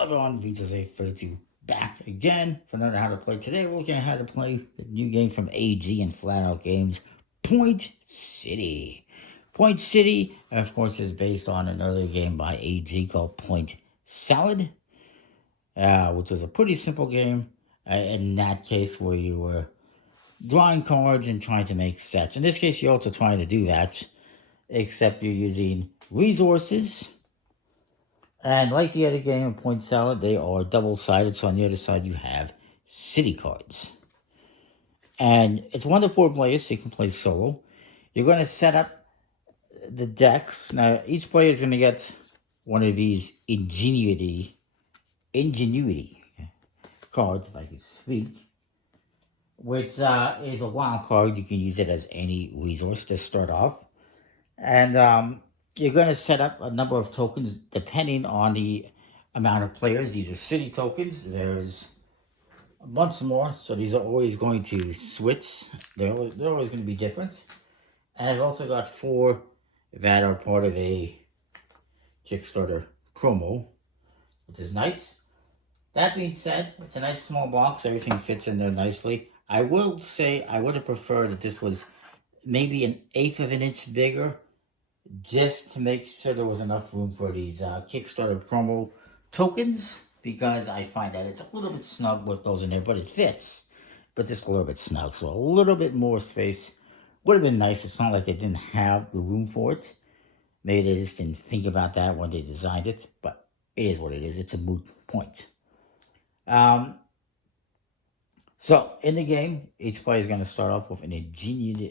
Other on VJ 32 back again for another how to play. Today we're looking at how to play the new game from AG and Flatout Games, Point City. Point City, of course, is based on another game by AG called Point Salad, which was a pretty simple game. In that case, where you were drawing cards and trying to make sets. In this case, you're also trying to do that, except you're using resources. And like the other game of Point Salad, they are double-sided. So on the other side, you have city cards. And it's 1 to 4 players, so you can play solo. You're going to set up the decks. Now, each player is going to get one of these ingenuity cards, if I can speak, which is a wild card. You can use it as any resource to start off. And you're going to set up a number of tokens depending on the amount of players. These are city tokens. There's a bunch more, so these are always going to switch. They're always going to be different. And I've also got 4 that are part of a Kickstarter promo, which is nice. That being said, it's a nice small box. Everything fits in there nicely. I will say I would have preferred that this was maybe 1/8 of an inch bigger, just to make sure there was enough room for these Kickstarter promo tokens, because I find that it's a little bit snug with those in there, but it fits, but just a little bit snug. So a little bit more space would have been nice. It's not like they didn't have the room for it. Maybe they just didn't think about that when they designed it, but it is what it is. It's a moot point. So in the game, each player is going to start off with an ingenuity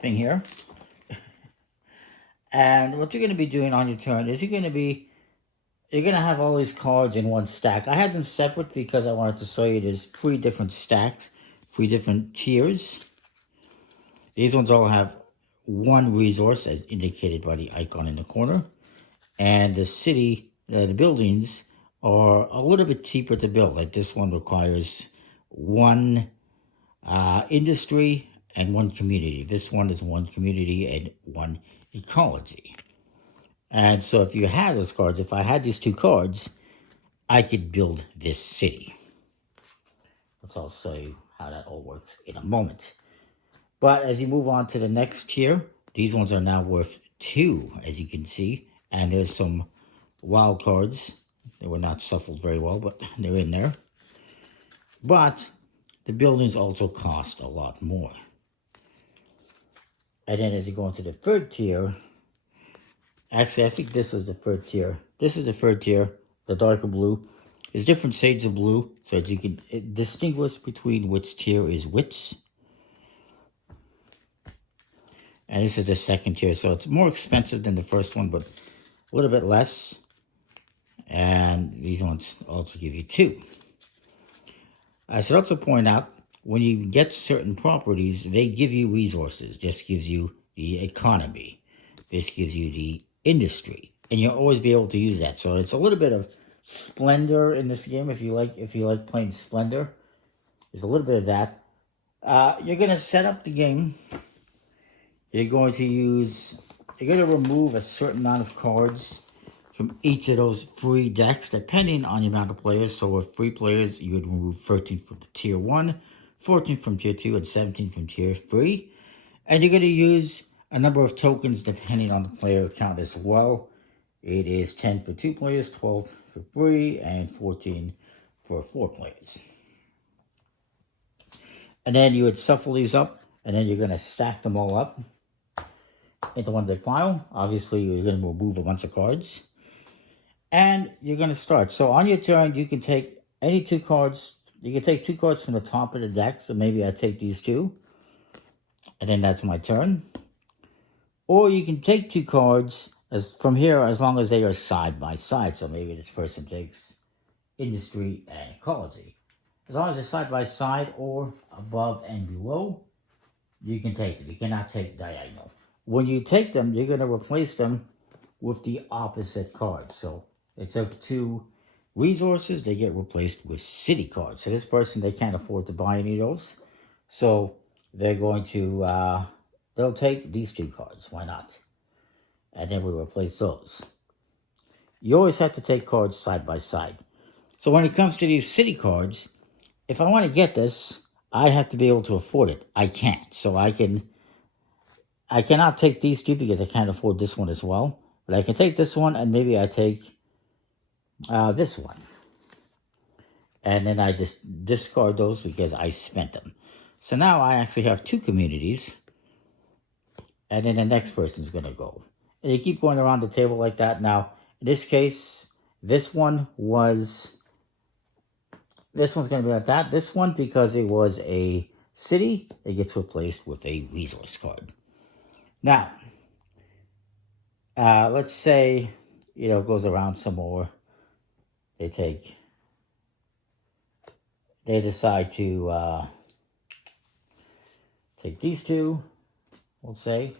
thing here. And what you're going to be doing on your turn is you're going to have all these cards in one stack. I had them separate because I wanted to show you there's 3 different stacks, 3 different tiers. These ones all have 1 resource as indicated by the icon in the corner. And the buildings are a little bit cheaper to build. Like this one requires 1 industry and 1 community. This one is 1 community and 1 ecology. And so if you have those cards, if I had these 2 cards, I could build this city. Which I'll show you how that all works in a moment. But as you move on to the next tier, these ones are now worth 2, as you can see. And there's some wild cards. They were not shuffled very well, but they're in there. But the buildings also cost a lot more. And then as you go into the 3rd tier, actually I think this is the 3rd tier. This is the 3rd tier, the darker blue. There's different shades of blue, so that you can distinguish between which tier is which. And this is the 2nd tier, so it's more expensive than the first one, but a little bit less. And these ones also give you 2. I should also point out, when you get certain properties, they give you resources. This gives you the economy. This gives you the industry. And you'll always be able to use that. So it's a little bit of splendor in this game if you like playing Splendor. There's a little bit of that. You're going to set up the game. You're going to remove a certain amount of cards from each of those 3 decks, depending on the amount of players. So with 3 players, you would remove 13 from tier 1, 14 from tier 2, and 17 from tier 3. And you're going to use a number of tokens depending on the player count as well. It is 10 for 2 players, 12 for 3, and 14 for 4 players. And then you would shuffle these up, and then you're going to stack them all up into one big pile. Obviously, you're going to remove a bunch of cards. And you're going to start. So on your turn, you can take any 2 cards. You can take 2 cards from the top of the deck. So maybe I take these 2. And then that's my turn. Or you can take 2 cards from here as long as they are side by side. So maybe this person takes industry and ecology. As long as they're side by side or above and below, you can take them. You cannot take diagonal. When you take them, you're going to replace them with the opposite card. So it took 2 resources, they get replaced with city cards. So this person, they can't afford to buy any of those. So they're going to, they'll take these 2 cards. Why not? and then we replace those. You always have to take cards side by side. So when it comes to these city cards, if I want to get this, I have to be able to afford it. I can't. So I cannot take these two because I can't afford this one as well. But I can take this one, and maybe I take this one. And then I just discard those because I spent them. So now I actually have two communities. And then the next person's going to go. And you keep going around the table like that. Now, in this case, this one's going to be like that. This one, because it was a city, it gets replaced with a resource card. Now, let's say, it goes around some more. They decide to take these two, we'll say.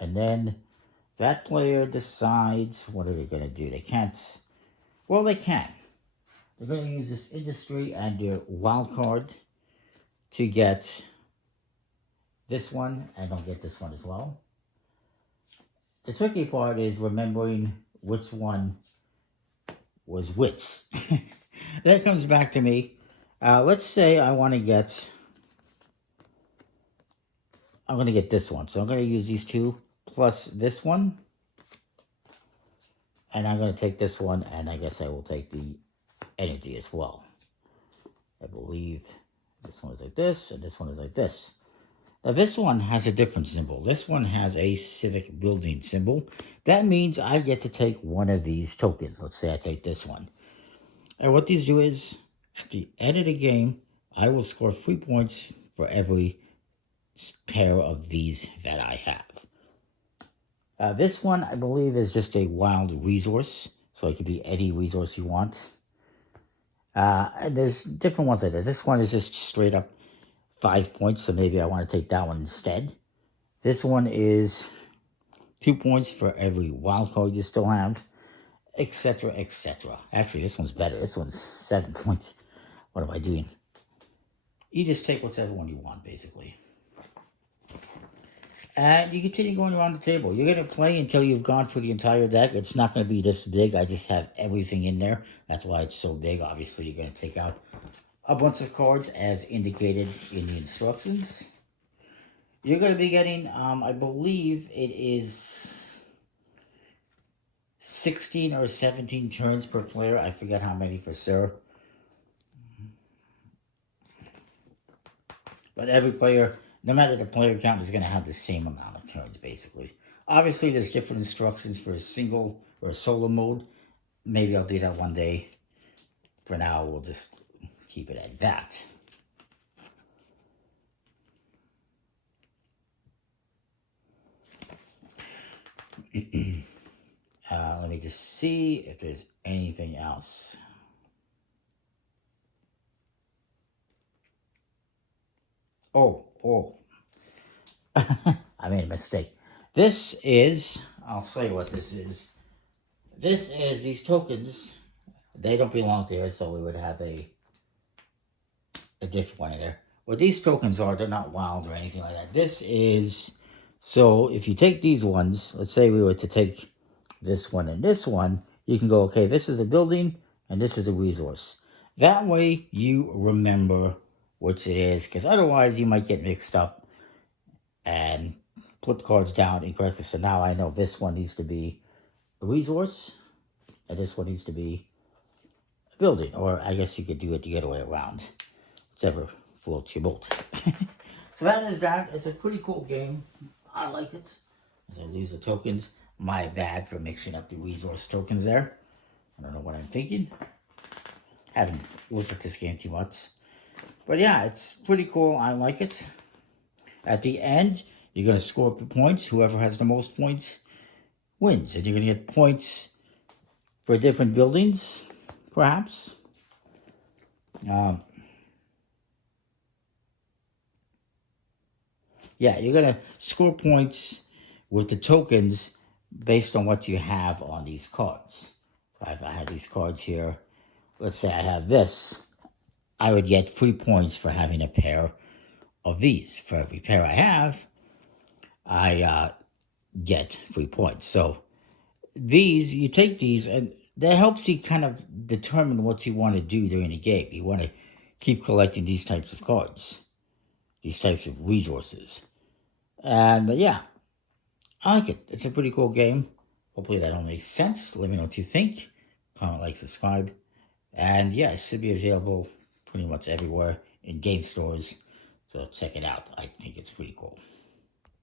And then that player decides, what are they going to do? They can't. Well, they can. They're going to use this industry and your wild card to get this one, and don't get this one as well. The tricky part is remembering which one was which. That comes back to me. Let's say I want to get... I'm going to get this one. So I'm going to use these two plus this one. And I'm going to take this one, and I guess I will take the energy as well. I believe this one is like this, and this one is like this. Now this one has a different symbol. This one has a civic building symbol. That means I get to take one of these tokens. Let's say I take this one. And what these do is, at the end of the game, I will score 3 points for every pair of these that I have. This one, I believe, is just a wild resource. So it could be any resource you want. And there's different ones like that. This one is just straight up 5 points. So maybe I want to take that one instead. This one is 2 points for every wild card you still have. Etc., etc. Actually, this one's better. This one's 7 points. What am I doing? You just take whichever one you want, basically. And you continue going around the table. You're going to play until you've gone through the entire deck. It's not going to be this big. I just have everything in there. That's why it's so big. Obviously, you're going to take out a bunch of cards as indicated in the instructions. You're going to be getting, I believe it is 16 or 17 turns per player. I forget how many for sure. But every player... no matter the player count, is going to have the same amount of turns, basically. Obviously, there's different instructions for a single or a solo mode. Maybe I'll do that one day. For now, we'll just keep it at that. Let me just see if there's anything else. Oh, I made a mistake. This is, I'll show you what this is. This is these tokens. They don't belong there, so we would have a different one in there. What these tokens are, they're not wild or anything like that. This is, so if you take these ones, let's say we were to take this one and this one, you can go, okay, this is a building and this is a resource. That way you remember which it is, because otherwise you might get mixed up and put cards down incorrectly. So now I know this one needs to be a resource, and this one needs to be a building. Or I guess you could do it the other way around. Whichever floats your boat. So that is that. It's a pretty cool game. I like it. So these are tokens. My bad for mixing up the resource tokens there. I don't know what I'm thinking. Haven't looked at this game too much. But yeah, it's pretty cool. I like it. At the end, you're going to score points. Whoever has the most points wins. And you're going to get points for different buildings, perhaps. Yeah, you're going to score points with the tokens based on what you have on these cards. If I have these cards here, let's say I have this. I would get 3 points for having a pair of these. For every pair I have, I get free points. So these, you take these, and that helps you kind of determine what you want to do during the game. You want to keep collecting these types of cards, these types of resources. And yeah, I like it. It's a pretty cool game. Hopefully that all makes sense. Let me know what you think. Comment, like, subscribe. And yeah, it should be available pretty much everywhere in game stores. So check it out. I think it's pretty cool.